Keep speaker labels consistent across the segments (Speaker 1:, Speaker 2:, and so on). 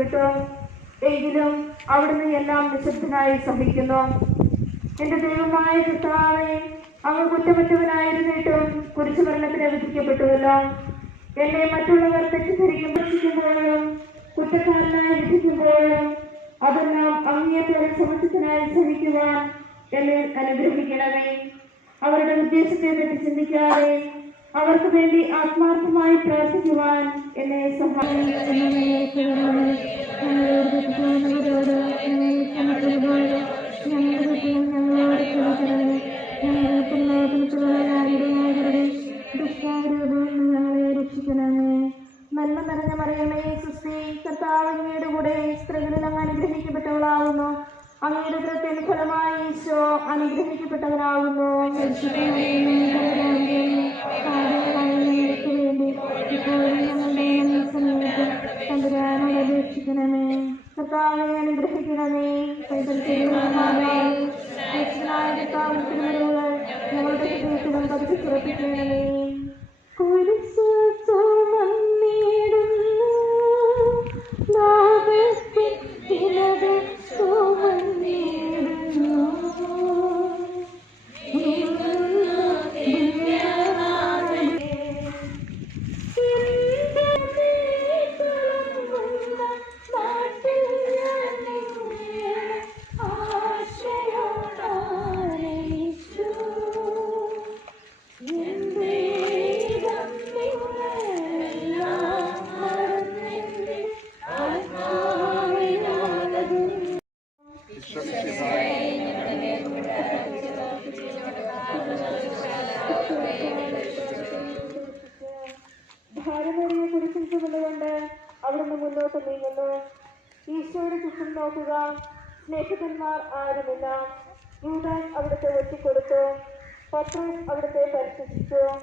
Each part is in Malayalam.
Speaker 1: വിധിക്കപ്പെട്ടു എങ്കിലും അവിടുന്ന് എല്ലാം നിശബ്ദനായി സഹിക്കുന്നു എന്റെ ദൈവമായ കർത്താവെ അവൻ കുറ്റമറ്റവനായിരുന്നിട്ടും കുരിശു മരണത്തിന് വിധിക്കപ്പെട്ടുവല്ലോ. എന്നെ മറ്റുള്ളവർ തെറ്റിദ്ധരിക്കും രക്ഷിക്കുമ്പോഴും കുറ്റക്കാരനായി വിധിക്കുമ്പോഴും അതെല്ലാം അങ്ങേറ്റം സമത്വത്തിനായി സഹിക്കുവാൻ എന്നെ അനുഗ്രഹിക്കണമേ. അവരുടെ ഉദ്ദേശത്തെ പറ്റി ചിന്തിക്കാതെ അവർക്ക് വേണ്ടി ആത്മാർത്ഥമായി പ്രാർത്ഥിക്കുവാൻ എന്നെ നന്മ അങ്ങയുടെ ഫലമായി ഈശോ അനുഗ്രഹിക്കപ്പെട്ടവനാകുന്നു. കർത്താവെ അനുഗ്രഹിക്കണമേ ഞങ്ങളുടെ ഹൃദയത്തിലും പതിപ്പിച്ചുറപ്പിക്കണമേ കുരിശ് ഭാരമേറിയ കുരിശിൽ ചുമന്നുകൊണ്ട് അവിടുന്ന് മുന്നോട്ട് നീങ്ങുന്നു. ഈശോയുടെ ചുറ്റും നോക്കുക. സ്നേഹിതന്മാർ ആരുമില്ല. യൂതാൻ അവിടുത്തെ ഒറ്റിക്കൊടുത്തു. പത്രോസ് അവിടുത്തെ പരിശോധിച്ചു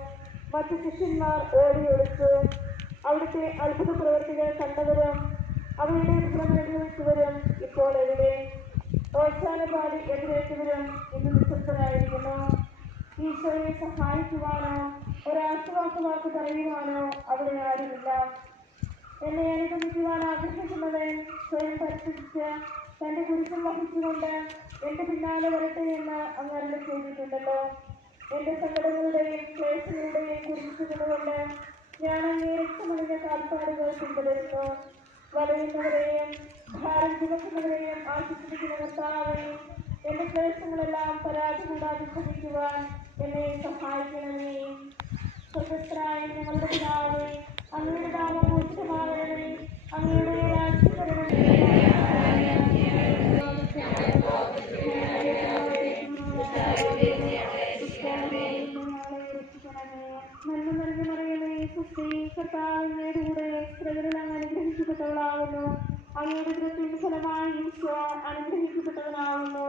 Speaker 1: മറ്റു ശിഷ്യന്മാർ ഓടി ഒളിച്ചു. അവിടുത്തെ അത്ഭുത പ്രവർത്തികൾ കണ്ടവരും അവയുടെ ഫലമനുഭവിച്ചവരും ഇപ്പോൾ എവിടെ? ഓച്ചാനപാടി എതിരേറ്റവരും ഇന്ന് നിശബ്ദരായിരിക്കുന്നു. ഈശോയെ സഹായിക്കുവാനോ ഒരാശ്വാസമാക്കി പറയുവാനോ അവിടെ ആരുമില്ല. എന്നെ അനുഗമിക്കുവാൻ ആഗ്രഹിക്കുന്നവൻ സ്വയം പരിശോധിച്ച് തന്റെ കുരിശം വഹിച്ചുകൊണ്ട് എന്റെ പിന്നാലെ വരട്ടെ എന്ന് അങ്ങനെ ചെയ്തിട്ടുണ്ടല്ലോ. എന്റെ സങ്കടങ്ങളുടെയും ക്ലേശങ്ങളുടെയും കുറിച്ചുകൊണ്ട് ഞാൻ അങ്ങേ രക്തമണിഞ്ഞ കാൽപ്പാടുകൾ പിന്തുടരുന്നു. വലയുന്നവരെയും ഭാരം ചുമക്കുന്നവരെയും ആശ്വസിപ്പിക്കുന്ന കർത്താവെ എന്റെ ക്ലേശങ്ങളെല്ലാം പരാതി ഭവിക്കുവാൻ എന്നെ സഹായിക്കണമേ. സ്വതന്ത്രായ ഞങ്ങളുടെ പിതാവേ അങ്ങയുടെ നാമം ഉച്ചമാകണമേ അങ്ങയുടെ രാജ്യം നന്മ നിറഞ്ഞ മറിയമേ സുസ്ത്രീ കർത്താവ് അങ്ങയുടെ കൂടെ സ്ത്രീകളിൽ അങ്ങ് അനുഗ്രഹിക്കപ്പെട്ടവളാകുന്നു അങ്ങയുടെ ഫലമായി ഈശോ അനുഗ്രഹിക്കപ്പെട്ടവനാകുന്നു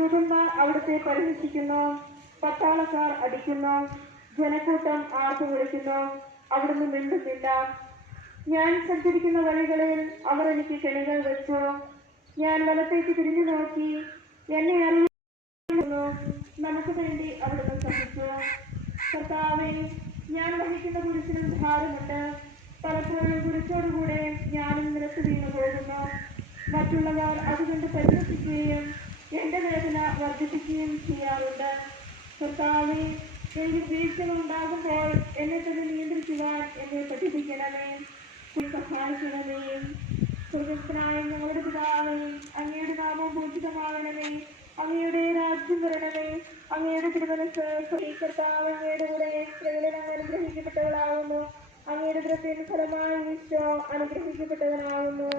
Speaker 1: യൂതന്മാർ അവിടുത്തെ പരിഹസിക്കുന്നു. പട്ടാളക്കാർ അടിക്കുന്നു. ജനക്കൂട്ടം ആർത്തു വിളിക്കുന്നു. അവിടുന്ന് മിണ്ടുന്നില്ല. ഞാൻ സഞ്ചരിക്കുന്ന വഴികളിൽ അവർ എനിക്ക് കെണികൾ വെച്ചു. ഞാൻ വലത്തേക്ക് തിരിഞ്ഞു നോക്കി. എന്നെ അറിയുന്നു. നമുക്ക് വേണ്ടി അവിടുന്ന് ശ്രമിച്ചു. കർത്താവെ ഞാൻ വഹിക്കുന്ന കുരിശിനും ഭാരമുണ്ട്. പലപ്പോഴും കുരിശോടുകൂടെ ഞാനും നിരത്ത് വീണു പോകുന്നു മറ്റുള്ളവർ അതുകൊണ്ട് പരിഹസിക്കുകയും എന്റെ വേദന വർദ്ധിപ്പിക്കുകയും ചെയ്യാറുണ്ട്. കർത്താവെ എനിക്ക് വീഴ്ചകൾ ഉണ്ടാകുമ്പോൾ എന്നെ തന്നെ നിയന്ത്രിക്കുവാൻ എന്നെ പഠിപ്പിക്കണമേ. സഹായിക്കണമേ സ്വർഗസ്ഥനായ ഞങ്ങളുടെ പിതാവേ അങ്ങയുടെ നാമം പൂജിതമാകണമേ. അങ്ങയുടെ രാജ്യം വരണമേ. അങ്ങയുടെ തിരുമനസ് കർത്താവ് അങ്ങയുടെ കൂടെ സ്ത്രീകളിൽ അനുഗ്രഹിക്കപ്പെട്ടവളാകുന്നു. അങ്ങയുടെ ദ്രവ്യത്തിന് ഫലമായി ഈശോ അനുഗ്രഹിക്കപ്പെട്ടവനാകുന്നു.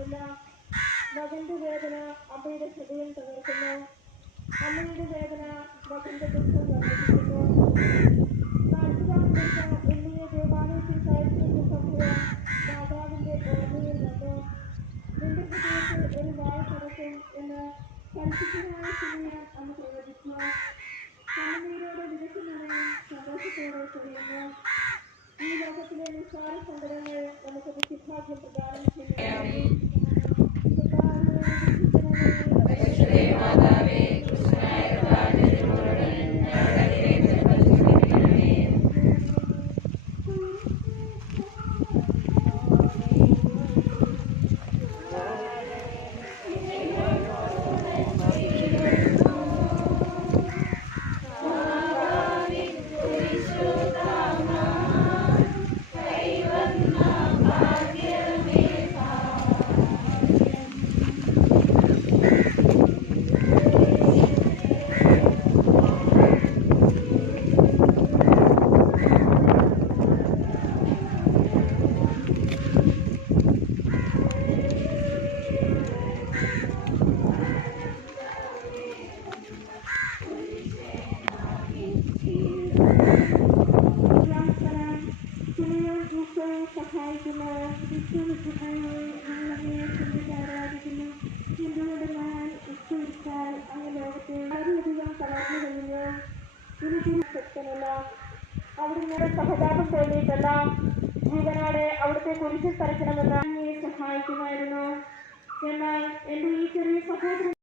Speaker 1: സംസാരിക്കുന്നില്ല മകന്റെ വേദന അമ്മയുടെ ഹൃദയം തകർക്കുന്നു. അമ്മയുടെ വേദന മകന്റെ ദുഃഖം വർദ്ധിപ്പിക്കുന്നു എണ്ണിയ ദേവാലയത്തിൽ കയറ്റിയ സംഭവം മാതാവിന്റെ ഓർമ്മയിൽ വന്നു. നിന്റെ ഹൃദയത്തിൽ ഒരു വായ തുറക്കും എന്ന് പരിശുദ്ധമായ ചെയ്യാൻ അന്ന് പ്രവചിച്ചു. കണ്ണുനീരോടെ വിരക്കുന്നവനും സന്തോഷത്തോടെ ചൊല്ലുന്നു ഈ ലോകത്തിലെ നിസ്സാര സങ്കടങ്ങൾ നമുക്ക് ബുദ്ധിഭാഗ്യം പ്രദാനം ചെയ്യുന്നു വിജയിച്ചാൽ അങ്ങ് ലോകത്തെ വളരെയധികം തളർന്നു കഴിഞ്ഞു ഇരുപത്തി ശക്തനല്ല. അവിടുന്ന് സഹതാപം തോന്നിയിട്ടല്ല. ജീവനോടെ അവിടുത്തെ കുരിശിൽ തരക്കണമെന്ന് അങ്ങയെ സഹായിക്കുമായിരുന്നു. എന്നാൽ എന്റെ ഈ ചെറിയ സഹോദരൻ